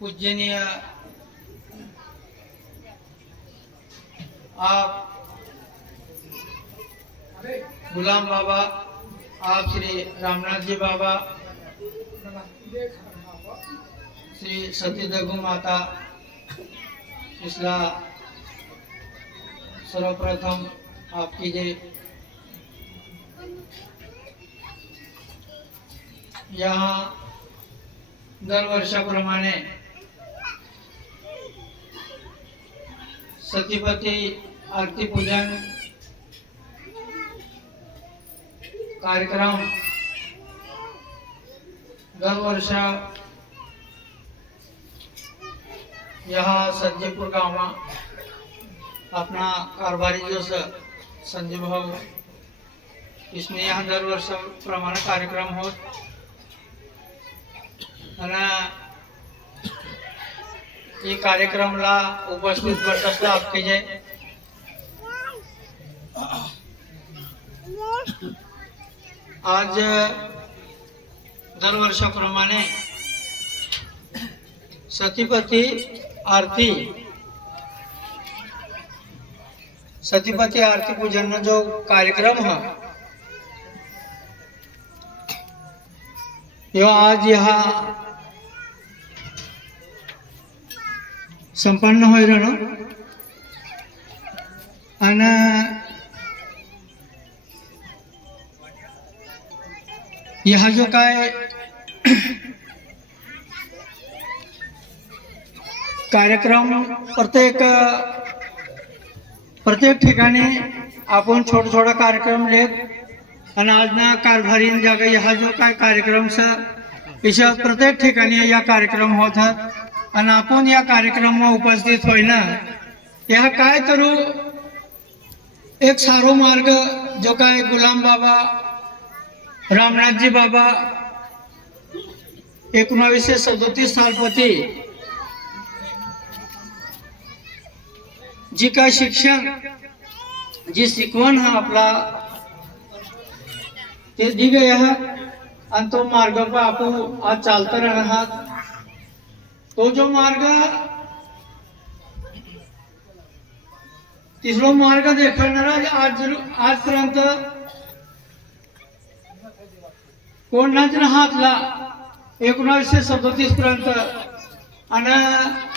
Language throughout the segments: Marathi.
पूजनीय। आप गुलाम बाबा आप श्री रामनाथ जी बाबा श्री सती दगू माता इसला सर्वप्रथम आपकी जे यहाँ दरवर्षाप्रमाणे सतीपती आरती पूजन कार्यक्रम दरवर्ष यहाँ संजयपुर गाँव में अपना कारोबारी जो संजय भाव। इसने यहाँ दर वर्ष प्रमाण कार्यक्रम होत आणि ఈ కార్యక్రమంలో उपस्थित बटसला आपके जे आज दरवर्षाप्रमाणे सतीपती आरती सतीपती आरती पूजन जो कार्यक्रम हा यो आज यहाँ संपन्न होईल ना? आणि ह्या जो काय कार्यक्रम प्रत्येक प्रत्येक ठिकाणी आपण छोटा छोटा कार्यक्रम लेत आणि आज ना कारभारीन जागा हा जो काय कार्यक्रम स प्रत्येक ठिकाणी या कार्यक्रम होत आहेत. आणि आपण या कार्यक्रमात उपस्थित होईना. या काय करू एक सारो मार्ग जो काय गुलाम बाबा रामनाथजी बाबा एकोणावीसशे सदोतीस सालपती जी काय शिक्षण जी शिकवण हा आपला ते दी गए आणि तो मार्ग पर आपण आज चालता राहणार तो जो मार्ग तिसरो मार्ग देखाणारा आज आजपर्यंत कोणाच हातला एकोणावीसशे सदोतीस पर्यंत आणि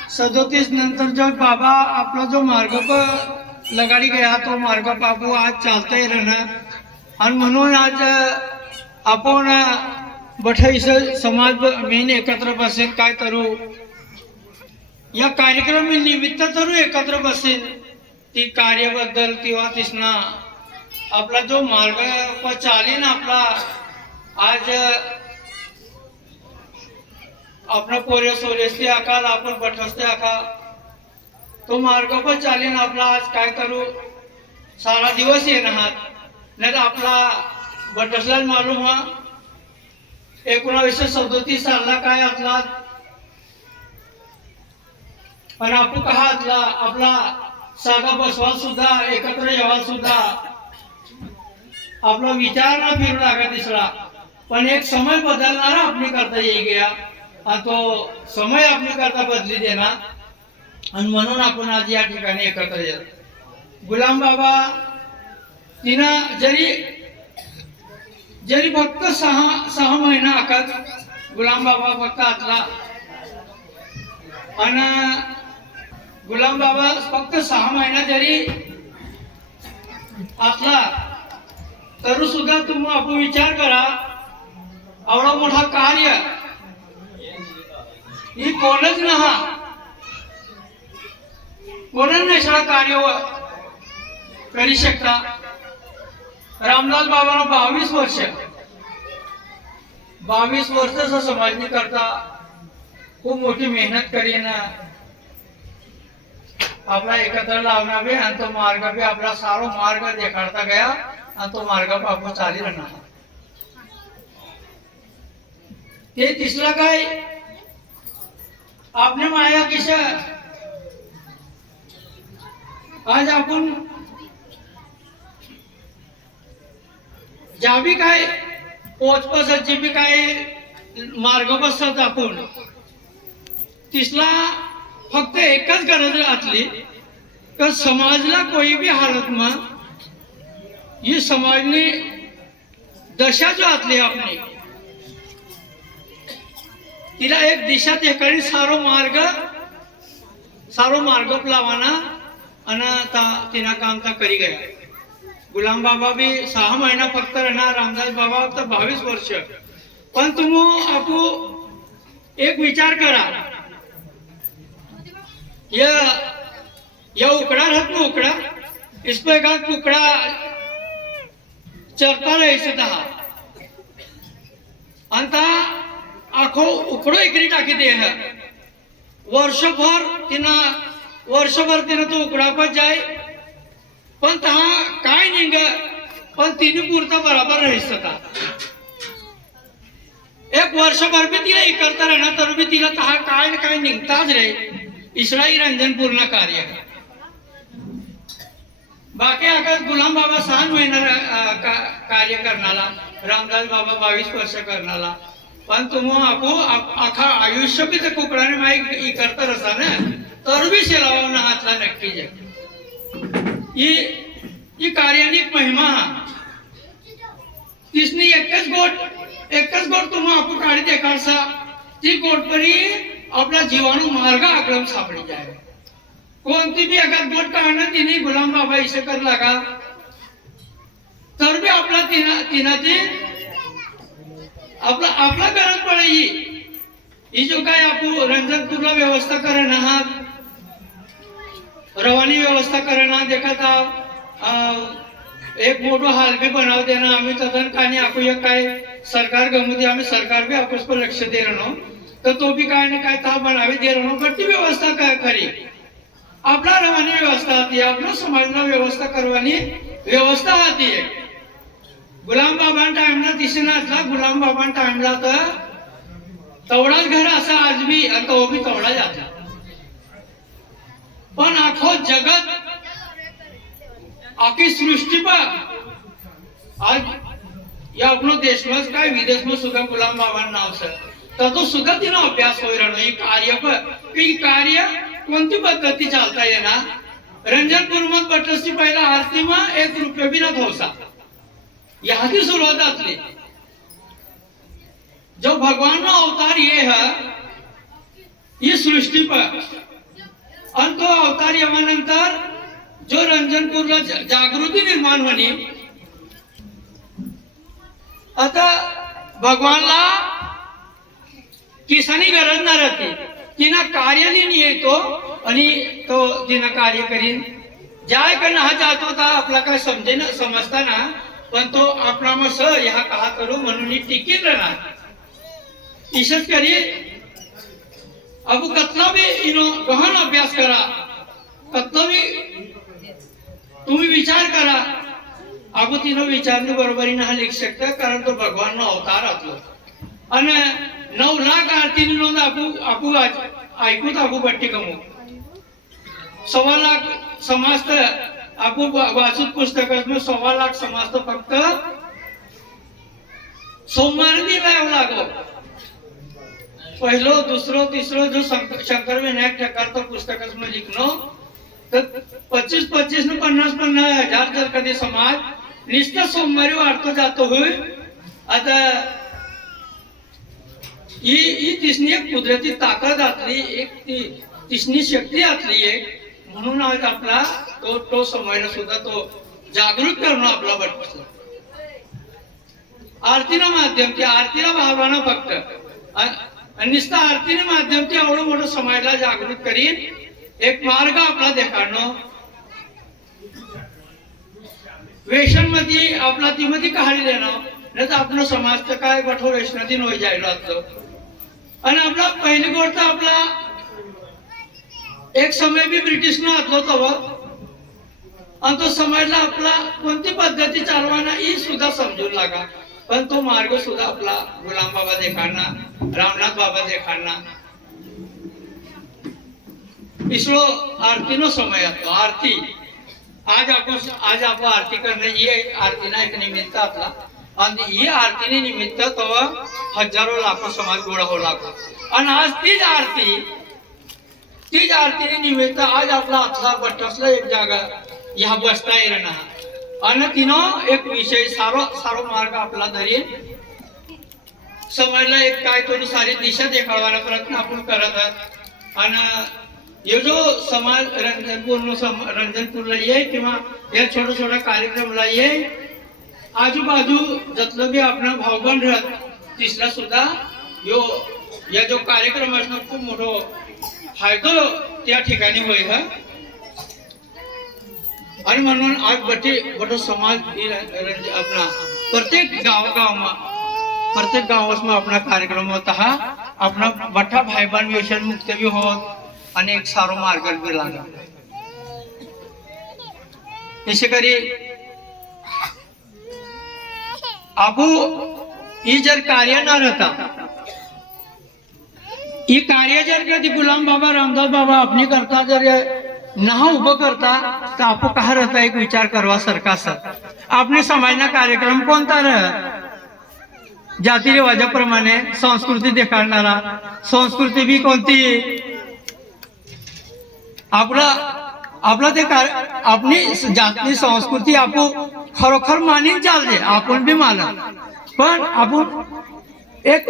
सदोतीस नंतर जो बाबा आपला जो मार्ग लगाडी गया तो मार्ग बाबू आज चालता राहणार आणि म्हणून आज आपण बठाईस समाज मेन एकत्र बसेल काय करू? या कार्यक्रम निमित्त तरू एकत्र बसेल ती कार्याबद्दल किंवा तिसना आपला जो मार्ग प चालेल आपला आज आपण पोरे सोरेसते आकाल आपण बठसते आका. तो मार्ग पण चालेल आपला आज काय करू? सारा दिवस येणार नाही तर आपला बटसला मालूम हा एकोणावीसशे सदोतीस सालला काय असला पण आपण कहा असला आपला सागा बसवा सुद्धा एकत्र यावा सुद्धा. आपला विचार ना फिरू लागा दिसला. पण एक समय बदलणारा आपली करता येई गया. आणि तो समय आपली करता बदली देणार आणि म्हणून आपण आज या ठिकाणी एकत्र येत गुलाम बाबा तिनं जरी जरी फक्त सहा सहा महिना आकात गुलाम बाबा फक्त आतला. आणि गुलाम बाबा फक्त सहा महिना जरी असला तरी सुद्धा तुम्ही आपण विचार करा. एवढा मोठा कार्य. ही कोणच नहा. कोणच नसला कार्य करू शकता. रामदास बाबांना बावीस वर्ष. बावीस वर्ष समाजनी करता खूप मोठी मेहनत करीन. आपला एकत्र लावणार बी आणि तो मार्ग बी आपला सारो मार्ग देखाडता गया आणि तो मार्ग पण आपण चाली राहणार ते तिसरा काय आपल्या माया किश आज आपण ज्या बी काय पोचपसाची बी काय मार्ग बसत आपण तिसला फक्त एकच गरज असली का समाजला कोई भी हालत मा ही समाजने दशा जो आतली आपली तिला एक दिशा देखाडी सारो मार्ग सारो मार्ग लावाना आणि ता तिना काम ता करी गया. गुलाम बाबा भी सहा महिना फक्त राहणार रामदास बाबा तर बावीस वर्ष. पण तुम्ही आपू एक विचार करा. या या उकडा राहत ना उकडा इसपे का कुकडा चरता राहायचं दहा. आणि ता आखो उकडो इकडी टाकी दे वर्षभर तिनं वर्षभर तिनं तो उकडा पण जाय. पण तहा काय निघ पण तिने पुरता बराबर राहायचं का एक वर्षभर बी तिला इकडता करता राहणार तर बी तिला तहा काय काय निघताच रे. इसराई रंजन पूर्ण कार्य बाकी आकाश गुलाम बाबा सहा महिना का- कार्य करणारा रामदास बाबा बावीस वर्ष करणारा पण तुम्ही आपू अख्खा आखा आयुष्य बी ते कुकडाने माई ही करता रसा ना तर बी शेलावा हातला नक्की जे ही ही कार्यानी महिमा हा। तिसनी एकच गोट एकच गोट तुम्ही आपू काढी देखाडसा ती गोटपरी आपला आपला जीवाणू मार्ग आक्रम सापडी जाय. कोणती बी एखाद गोट काढणं तिने गुलाम बाबा इसे कर लागा. तर बी आपला तिना तिना ती आपला आपला गरज पडे ही. ही जो काय आपण रंजनपूरला व्यवस्था करणं आहात रवानी व्यवस्था करणं देखत आहोत अं, एक मोठं हाल बी बनाव देणं. आम्ही तदन काही आपण काय सरकार गमती आम्ही सरकार बी आपस लक्ष देणार रहो તો તો બી કાંઈ ને કાંઈ તાવ બનાવી દેવાનો કરતી વ્યવસ્થા કરી આપણા રહેવાની વ્યવસ્થા હતી આપણો સમાજના વ્યવસ્થા કરવાની વ્યવસ્થા હતી ગુલામ બાબાના ટાઈમના દિશેના એટલા ગુલામ બાબાના ટાઈમના તો તવડા ઘર અसा आज भी तो भी तवडा जाता पण आखो जगत आखी सृष्टी पण आज या आपला देशमाच काय विदेशमा सुद्धा गुलाम बाबांना नाव सर त्याचा सुद्धा अभ्यास वैरण कार्य कोणती पद्धती चालता येणार? रंजन गुरुमत पटस्ती पहिला आरती मग एक रुपये बिना धोसा यादी सुरुवात असली जो भगवान अवतार ये है ये सृष्टी पर अन तो अवतार यमानंतर जो रंजनपूरला जागृती निर्माण होणी आता भगवानला किसानी गरज ना राहते तिना कार्यालीन येतो आणि तो तिनं कार्य करीन ज्या कडनं हा जातो होता आपला काय समजे ना समजताना पण तो आपला मग सर ह्या कहा करू म्हणून ही टिकीत राहणार ईशच करी अबू कतला बी इनो गहन अभ्यास करा कतला बी तुम्ही विचार करा अबू तिनं विचारणी बरोबरीनं हा लिख शकतं कारण तो भगवान नो अवतार असलो आणि नऊ लाख आरतीने नोंद आपू आपू ऐकूत आपू पट्टी कमू सव्वा लाख समाज आपू वाचूत पुस्तक सव्वा लाख समाज फक्त सोमवारी दिला लागो पहिलो दुसरो तिसरो जो शंकर विनायक ठेकारचं पुस्तकच मी लिखनो तर पच्चीस पच्चीस न पन्नास पन्नास हजार जर कधी समाज नुसतं सोमवारी वाढतो जातो होईल आता ही ही तिसनी एक कुदरती ताकद असली एक ती तिसनी शक्ती आतली एक. म्हणून आज आपला तो तो समायला सुद्धा तो जागृत करणं आपला वाटतं आरतीनं माध्यम ते आरतीला भावना फक्त. अ- नुसतं आरतीने माध्यम ते एवढं मोठं समाजाला जागृत करीन. एक मार्ग आपला देखाडणं. वेशनमध्ये आपला ती मध्ये कहाणी देणं. नाही तर आपलं समाज तर काय कठोर वेशनाधीन होई जायला असलं आणि आपला पहिली गोष्ट आपला एक समय मी ब्रिटिश न आतलो तवा आणि तो समाजला आपला कोणती पद्धती चालवाना ही सुद्धा समजून लागा. पण तो मार्ग सुद्धा आपला गुलाम बाबा देखाडना रामनाथ बाबा देखाडना. इसरो आरतीनो समय असतो आरती. आज आपण आज आपण आरती करणं ही एक आरतीना एक निमित्त आपला आणि ही आरतीने निमित्त तेव्हा हजारो लाखो समाज गोळा होऊ लागला. आणि आज तीच आरती तीच आरतीने निमित्त आज आपला आतला बट्टसला एक जागा ह्या बसता येईल ना आणि तिनं एक विषय सारो सारो मार्ग आपला धरील समाजला एक काय तरी सारी दिशा देखावायला प्रयत्न आपण करत आहात. आणि हे जो समाज रंजनपूर सम रंजनपूरला ये किंवा या छोट्या छोट्या कार्यक्रमला ये आजूबाजू जतलं बी आपण भावबंद राहत तिसरा सुद्धा यो या जो कार्यक्रम असणं खूप मोठो फायदो त्या ठिकाणी होईल हा. आणि म्हणून आज बटे बटो समाज आपला प्रत्येक गावागावमा प्रत्येक गावासमा आपला कार्यक्रम होता हा. आपला बठा भाईबान व्यसन मुक्त बी होत आणि एक सारो मार्ग बी लागला. इसे करी आपू ही जर कार्य न रहता ही कार्य जर कधी गुलाम बाबा रामदास बाबा अपनी करता जर नहा उभं करता तर आपू का रहता? एक विचार करवा सरकार सर आपने समाजना कार्यक्रम कोणता रह? जाती रिवाजाप्रमाणे संस्कृती देखाडणारा. संस्कृती बी कोणती? आपला आपला ते कार आपली जातली संस्कृती आपण खरोखर मानीन चालते आपण बी मानत पण आपण एक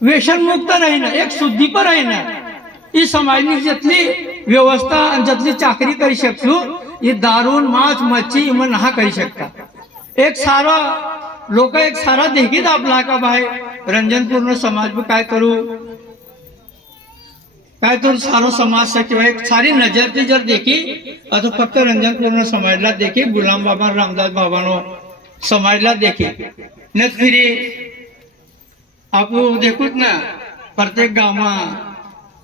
व्यसनमुक्त राहीना एक शुद्धी शुद्धीपर राहीना. ही समाजनी जितली व्यवस्था आणि जितली चाकरी करी शकतो ही दारून मांस मच्छी इमन नहा करी शकता एक सारा लोक एक सारा देखीत आपला का भाई रंजनपूर्ण समाज बी काय करू? काय तर सारो समाज से किंवा एक सारी नजर ती जर देखी आता फक्त रंजनपूर्ण समाजला देखी गुलाम बाबा रामदास बाबानो समाजला देखी. न फिरी. आपू देखूच ना प्रत्येक गावमा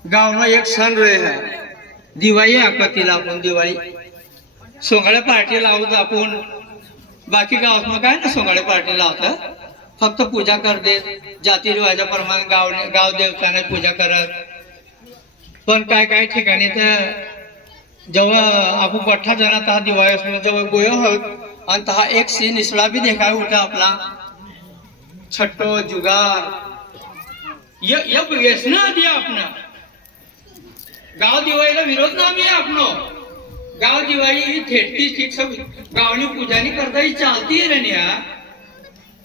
गावना एक सण रहे है दिवाळी आकतीला आपण दिवाळी. सोंगाड्या पार्टी लावत आपण. बाकी गावात मग काय ना सोंगाड्या पार्टी लावतात. फक्त पूजा करते. जाती प्रमाणे गाव गाव देवताने पूजा करत. पण काय काय ठिकाणी तर जेव्हा आपण पठ्ठा जाणार तहा दिवाळी असतो जेव्हा गोय होत आणि तहा एक सीन निसळा बी देखाय होता आपला. छट्टो जुगार. य व्यसन आधी आपण. गाव दिवाळीला विरोध ना मी आपण. गाव दिवाळी ही थेटती ठीक सब पूजानी करता ही चालती रे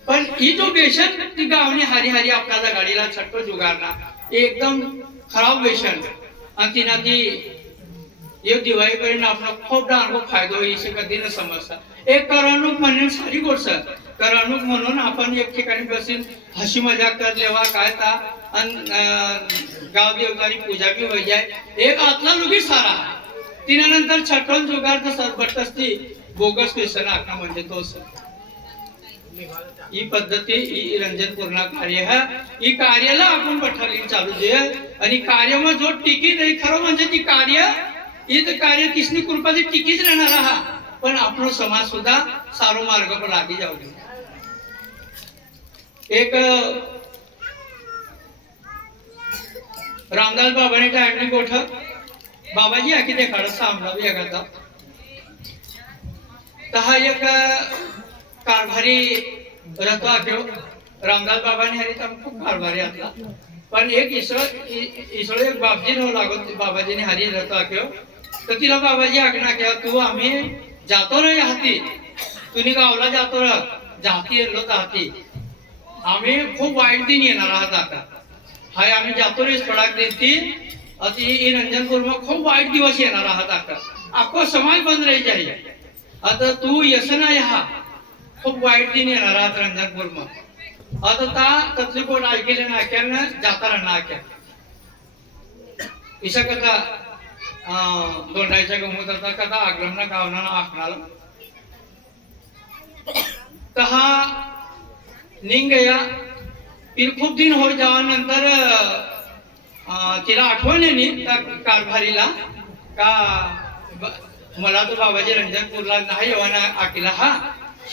पण ही जो व्यसन ती गावणी हारी हारी आपल्याला गाडीला छट्टो जुगारला एकदम खराब व्यसन आणि तिना ती दिवाळी दिवाळीपर्यंत आपण खूप डांगो फायदो होईल कधी न समजता. एक करणूक म्हणून सारी गोष्ट. करणूक म्हणून आपण एक ठिकाणी बसून हशी मजाक कर लेवा काय ता अन गाव देवताची पूजा बी होई जाय. एक आतला लुगी सारा. नंतर छटण जुगार तर सरबट असती बोगस क्वेश्चन आखणं म्हणजे तो सर. ही पद्धती ही रंजन पूर्ण कार्य ही. कार्याला आपण पठाली चालू दे आणि कार्यमा जो टिकी नाही खरं म्हणजे ती कार्य ही कार्य तिसनी कृपाची टिकीच राहणार हा पण आपलो समाज सुद्धा सारो मार्ग पण आधी जाऊ दे. एक रामदास बाबाने टाळणी गोठ. बाबाजी आखी ते सामना बी एखादा हा एक कारभारी रतो घेऊन रामदास बाबांनी हरी तर खूप कारभारी आतला पण एक इसळ इसळ एक बाबजी न लागत बाबाजीने हरी रतो घेऊ तर तिला बाबाजी आज्ञा केला तू आम्ही जातो रे हाती. तुम्ही गावला जातो र. जाती येलो हाती आम्ही खूप वाईट दिन येणार आहात आता. हाय आम्ही जातो रे स्थळाक देती अति ही रंजनपूर मग खूप वाईट दिवस येणार आहात आता. अख्खो समाज बंद राही जाईल. आता तू यसन नाही हा. खूप वाईट दिन येणार आज रंजनपूर मग आता ता कोण ऐकले ना ऐक्यानं जाता राहणार ऐक्या इशा कथा दोंडायच्या गमत कथा आग्रमना गावना आखणार तहा हा निंग या ती खूप दिन होत जावानंतर तिला आठवण येणे त्या कारभारीला का मला तो बाबाजी रंजनपूरला नाही येवाना आकीला हा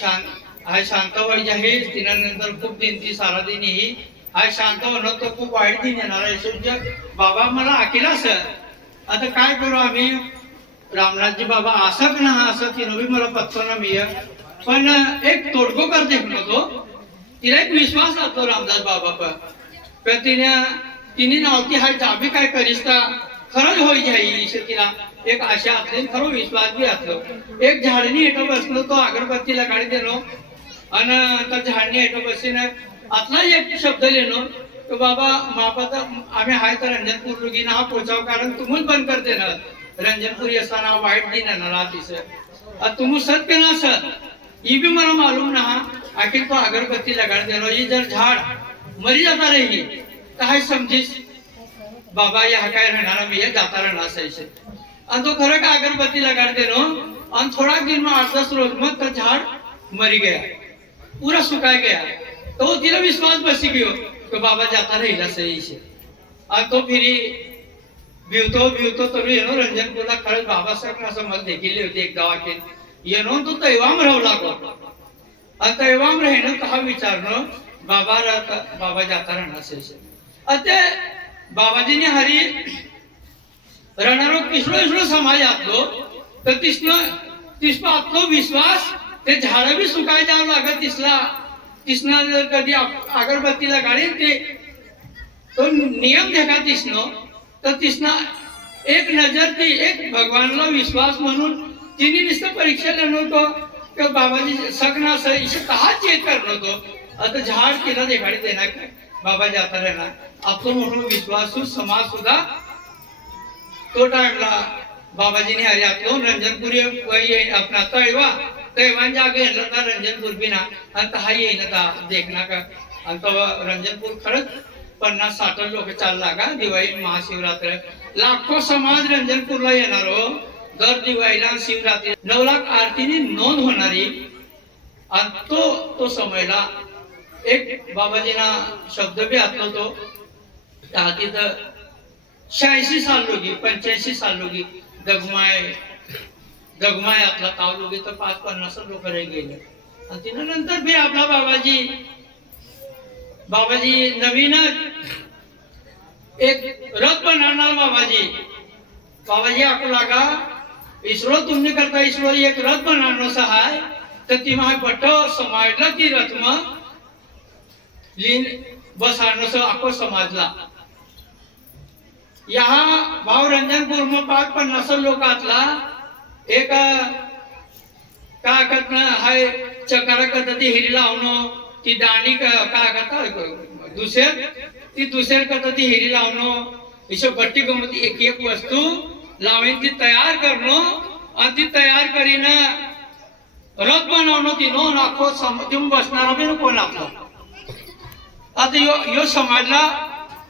छान आज शांत व्हायची आहे तिच्यानंतर खूप दिन ती सारा दिन ही आज शांत होणं तर खूप वाईट दिन येणार आहे सूर्य बाबा मला आकीला सर. आता काय करू आम्ही? रामनाथजी बाबा असं ना असं तिनं बी मला पत्तो ना मी. पण एक तोडगो करते म्हणतो तिला एक विश्वास लागतो रामदास बाबा पर. तिने तिने नव्हती हाय जाबी काय करीस का? खरंच होई जाई तिला. एक आशा असली खरो विश्वास बी असलो एक झाडणी हेठो बसलो तो अगरबत्तीला गाडी देलो आणि त्या झाडणी हेठो बसीन आतला एक शब्द लेनो तो बाबा मापाचा आम्ही हाय तर रंजनपूर रुगी ना पोचाव कारण तुम्हीच बंद करते ना रंजनपुरी असताना वाईट दिन येणार अतिशय तुम्ही सत्य ना सत ही भी मला मालूम ना आखिर तो अगरबत्ती लगाड देनो ही जर झाड मरी जाता रही तर हाय समजीस बाबा या काय राहणार मी हे जाता राहणार असायचे आणि तो खरं का अगरबत्ती लगाड देनो आणि थोड़ा दिन में आठ दस रोज में तो झाड़ मरी गया पूरा सुखा गया तो तिला विश्वास बसी गयो कि बाबा जाता राहिला सही से आणि तो फिरी भिवतो भिवतो तरी येनो रंजनपूरला खरंच बाबासाहेब असं मला देखील होती एक गावात येनो तो तैवाम राहू लागलो आणि तैवाम राहिनं का विचारणं बाबा राहता- बाबा जाता राहणार सही से आणि ते बाबाजीने हरी रणारो किसलो इसलो समाज आतलो तर तिसनो तिसनो आतलो विश्वास ते झाड बी सुकाय लागत दिसला दिसणार जर कधी अगरबत्तीला काढेल ते तो नियम देखा तिसनो. तर तिसना एक नजर ती एक भगवानला विश्वास म्हणून तिने नुसतं परीक्षा नव्हतो किंवा बाबाजी सगळं असं इसे कहा चेत करत होतो. आता झाड तिला देखाडी देणार काय बाबा जाता राहणार आपण म्हणून विश्वासू समाज सुद्धा तो टाइमला बाबाजीने अरे आपलो रंजनपुरी आपण आता तळवा तैवान जागे येणार ना रंजनपूर आणि तहा येईन देखना का? आणि तो रंजनपूर खरंच पन्नास साठ लोक चालला का? दिवाळी महाशिवरात्र. लाखो समाज रंजनपूरला येणार हो. दर दिवाळीला शिवरात्री. नऊ लाख आरतीने नोंद होणारी. आणि तो तो समयला एक बाबाजीना शब्द बी आतलो तो त्या तिथं शहाऐंशी साल लोगी पंच्याऐंशी साल लोगी दगमाय दगमाय आपला ताव लोक तर पाच पन्नास लोक गेले. आणि तिनं नंतर बी आपला बाबाजी बाबाजी नवीनच. एक रथ बनवणार बाबाजी. बाबाजी आपला का इसरो तुम्ही करता इसरो एक रथ बनवणं सहाय. तर ती माय बट समाजला ती रथ मग लीन बसाडणं अख्खो समाजला. या भाव रंजनपूर मग पाच पन्नास लोकातला एक काय करत हाय चकार करता ती हिरी लावणं ती दांडी का- करता दुसर ती दुसर करता ती हिरी लावणं हिशोब गट्टी गमती एक एक वस्तू लावेन ती तयार करणं आणि ती तयार करीन रथ बनवणं ती नो नाखो समजून बसणार बी कोण आपलं आता यो यो समाजला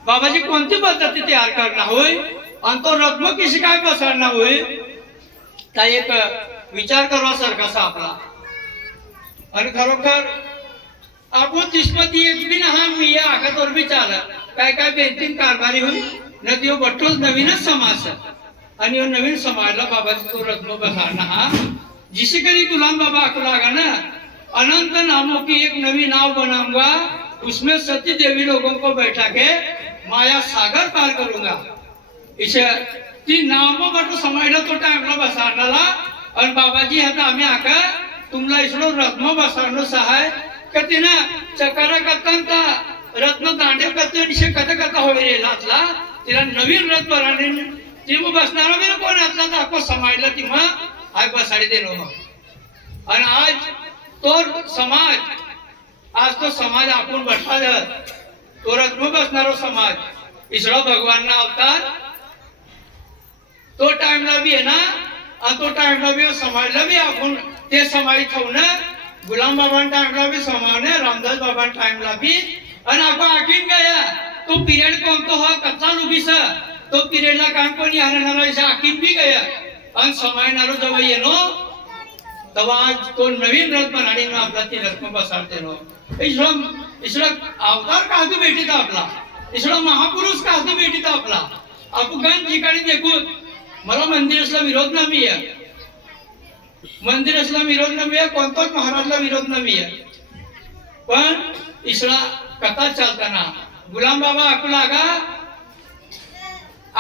बाबाजी कोणती पद्धती तयार करणार होय? आणि तो रत्न कशी काय पसरणार होय? त्या एक विचार करवा सारखासा आपला? आणि खरोखर आपण तिस्मती एक बिन हा मी या आखातवर बी चाल काय काय बेंतीन कारभारी होईल? न त्यो बट्टोच नवीनच समाज आणि यो नवीन समाजला बाबाची तो रत्न बसारणं हा? जिसे करी गुलाम बाबा अकलागा ना? अनंत नामों की एक नवी नाव बनाऊंगा उसमें सती देवी लोगों को बैठा के माया सागर पार करूंगा. इसे ती नामो बटो समायला तो टाइमला बसारणाला आणि बाबाजी आता आम्ही आका तुमला इसडो रत्न बसारणं सहाय. का तिनं चकारा करता रत्न दांडे करतो निशे कथा कथा होईल रे तिला नवीन रत्न बराने ती मग बसणारा बी कोण आतला? तर आपण समाजला ती मग हाय बसाडी देणो मग आणि आज तो समाज आज तो समाज आपण बसला तो रत्न बसणारो समाज. इसडो भगवानना अवतार समाज इसरो भगवान ना अवतार तो टाइमला बी आहे ना? आणि तो टाइमला बी समाजला बी आपण ते समाज ठेवणं. गुलाम बाबा टाइमला बी समावणे रामदास बाबा टाइमला बी. आणि आपण आखीन गया तो पिरियड कोणतो हो? हा? कच्चा लुबीस. तो पिरियडला काम कोणी येणार आखीन बी गया आणि समायणार जेव्हा येणो. तेव्हा आज तो नवीन रथ बनाडी आपला ती रत्न बसाडते नो. ईश्वर ईश्वर अवतार काजू भेटीत आपला. ईश्वर महापुरुष काजू भेटीत आपला. आपण ठिकाणी देखून मला मंदिरासला विरोध नाही आहे. मंदिरासला विरोध नाही आहे कोणकोण महाराजला विरोध नाही आहे. पण इसळा कथा चालताना गुलाम बाबा आकुला का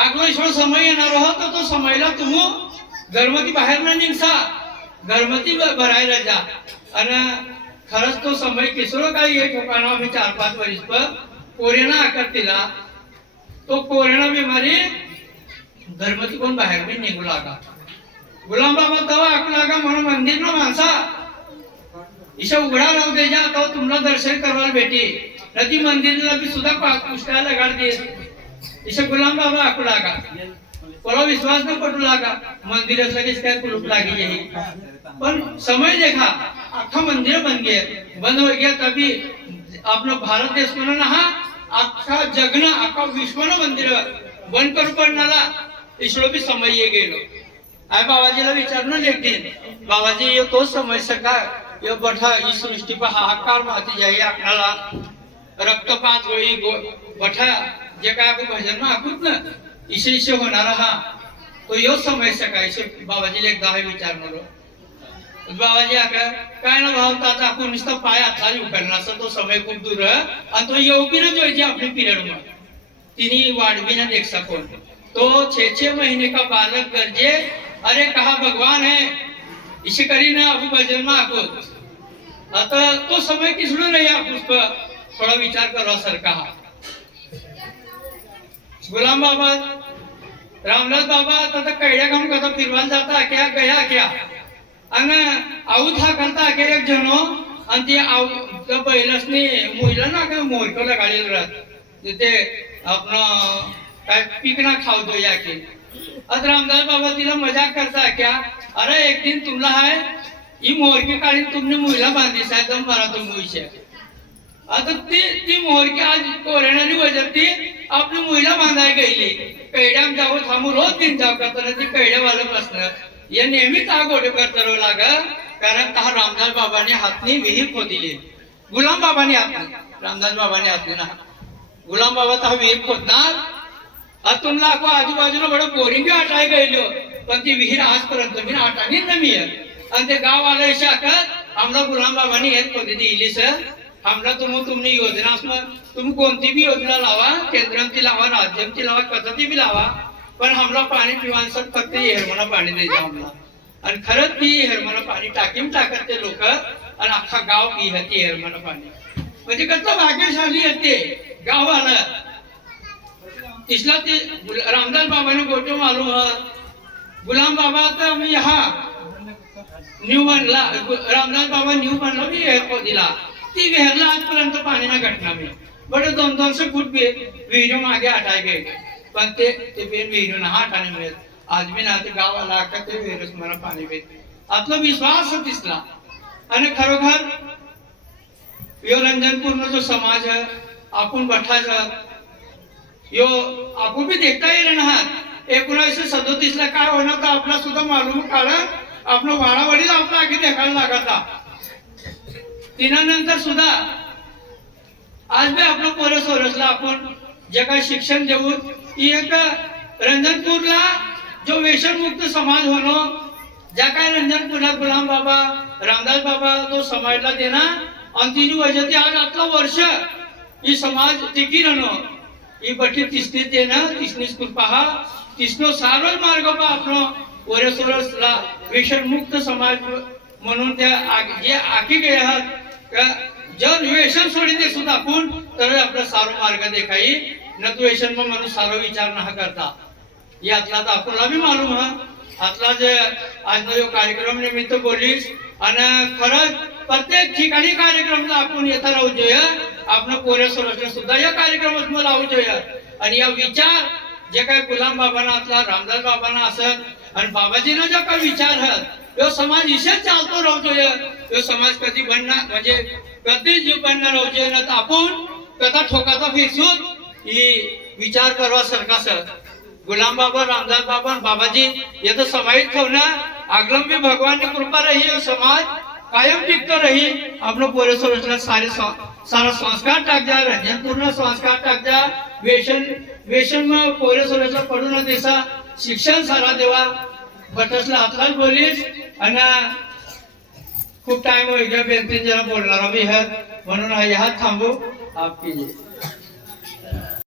आगमेश्वर समय येणार हो तर तो समयला तुम्ही घरमती बाहेर ना निघसा. घरमती भरायला जा. आणि खरंच तो समय किसरो काही हे ठिकाणा आम्ही चार पाच वर्ष पर आकार आकारतीला. तो कोरोना बिमारी धर्मची कोण बाहेर बी निघू लागा गुलाम बाबा तवा आकू लागा म्हणून मंदिर ना माणसा? इशा उघडा राहू दे आता तुम्हाला दर्शन करायला भेटी. नदी मंदिरला बी सुद्धा पुष्कायला गाड दे. ईशा गुलाम बाबा आकू लागा. विश्वास न पटू लागा. मंदिर लगेच काय कुलूप लागे पण समय देखा अख्खा मंदिर बन गे बंद हो गया तभी आपला भारत देश म्हणून हा अख्खा जगन अख्खा विश्वन मंदिर बंद करू पडणारा. इसरो बी समय गेलो. आय बाबाजीला विचारणं लेखतील बाबाजी ये तोच समय सका. यो बठा ही सृष्टी पर हाहाकार माती जाई आपल्याला रक्तपात होई गो- बठा जे काय आपण भजन आखूत ना इशे इशे होणारा हा. तो यो समय सका इशे बाबाजीला एकदा हे विचारणार बाबाजी आका काय ना भाव आता आपण नुसतं पाय हातला उकरणार असं तो समय खूप दूर आहे. आणि तो येऊ बी ना जोयची आपली पिरियड मग तिने वाढवी ना देख सको तो छे छे महीने का बालक गरजे अरे कहा भगवान है इसी करी ना अबू भजन में आपको आता तो समय किसने नाही आप उस पर थोड़ा विचार करो सर कहा। गुलाम बाबा रामदास बाबा आता कैड्या काम कसा फिरवायला जाता क्या गया क्या? आणि आऊत हा करता के एक जणो आणि ते आऊ त्या बैलासनी ना काय मोरकला गाडीला राहत ते आपण काय पिकना खावतो या की? आज रामदास बाबा तिला मजाक करता क्या अरे एक दिन तुमला हाय ही मोरकी काढी तुमने मुलीला बांधली साहेब दम मारा तो मुलीच्या आता ती ती मोरकी आज कोरोनाने वजती आपली मुलीला बांधाय गेली. कैड्याम जाऊ थांबू रोज दिन जाव करताना ती कैड्यावाला बसणं. या नेहमीच ता गोडे करता लाग? कारण तहा रामदास बाबांनी हातनी विहीर खोदिली. गुलाम बाबांनी हात रामदास बाबांनी हातनी ना गुलाम बाबा तहा विहीर खोदणार? आता तुम्हाला आजूबाजूला बडं बोरिंग बी आटाय गेलो. पण ती विहीर आजपर्यंत मी आटाने नमी आहे. आणि ते गाव आलं शाखत आमला गुलाम बाबांनी हेच पद्धती इली सर. आमला तुम्ही तुम्ही योजना असणार तुम्ही कोणती बी योजना लावा केंद्रांची लावा राज्यांची लावा कथाची बी लावा. पण आमला पाणी पिवांसाठी फक्त हेरमना पाणी द्यायचं आम्हाला. आणि खरंच ती हेरमना पाणी टाकीन टाकत ते लोक. आणि अख्खा गाव पी ती हेरमना पाणी. म्हणजे कसं भाग्यशाली येते गाव आलं. इसला ते रामदास बाबा ने गोटो मालूम है गुलाम बाबा तो मी यहाँ न्यू बनला गु- रामदास बाबा न्यू बनला मी हेर को दिला ती विहिरला आजपर्यंत पाणी ना घटना मी। बडे दोन दोनशे फूट विहिरी मागे हटाय गए। पण ते ते बेन विहिरी ना हटाने मिळत आज मी ना ते गावाला का ते विहिरच मला पाणी भेट आपला विश्वास हो दिसला आणि खरोखर यो जो समाज आहे आपण बठाचा यो आपण देखता येईल ना? एकोणीसशे सदोतीस ला काय होणार तर आपला सुद्धा मालूम कारण आपलं वाडावडील आपला आगी देखायला लागता तिनानंतर सुद्धा आज बी आपलं पोरस ओरसला आपण. जे काय शिक्षण देऊ ही एक रंजनपूरला जो व्यसनमुक्त समाज होणं ज्या काय रंजनपूरला गुलाम बाबा रामदास बाबा तो समाजला देणार आणि तिने वजह ते आज आपलं वर्ष ही समाज टिकी राहणं. ही बठी तिसनी देणं तिसनीच कृपा हा तिसनो सारोच मार्ग पहा आपण वरसवरसला वेशन व्यसनमुक्त समाज म्हणून त्या जे आखी गे आहात त्या जर व्यसन सोडिते सुद्धा आपण तर आपला सारो मार्ग देखाई न तो व्यसन मग म्हणून सारो विचार ना करता यातला तर आपल्याला बी मालूम हा आतला जे आजનો जो कार्यक्रम निमित्त बोलीस आणि खरंच प्रत्येक ठिकाणी कार्यक्रम आपण येता राहू जोया आपण कोऱ्या संरक्षण सुद्धा या कार्यक्रमात मग लावू जोया आणि या विचार जे काय गुलाम बाबांना असला रामदास बाबांना असत आणि बाबाजीना जो काही विचार हत तो समाज इशेच चालतो राहतो तो समाज कधी बनणार म्हणजे कधीच बनणार राहतो ना तर आपण कथा ठोकाचा फेसून ही विचार करवा सरकास गुलाम बाबा रामदास बाबा बाबाजी याचं समाहित ठेवणं आगलंबी भगवान कृपा रही समाज कायम टिकतो राही आपलं पोरे सोरसला सारे सं- सारा संस्कार टाक द्या रंजन पूर्ण संस्कार टाक द्या. वेशन वेशन मग पोरे सोरसला पडू न देसा. शिक्षण सारा देवा. बटसला हातलाच बोलीस आणि खूप टाइम होईल बेनतीन जरा बोलणार मी ह्यात म्हणून ह्यात थांबू. आपली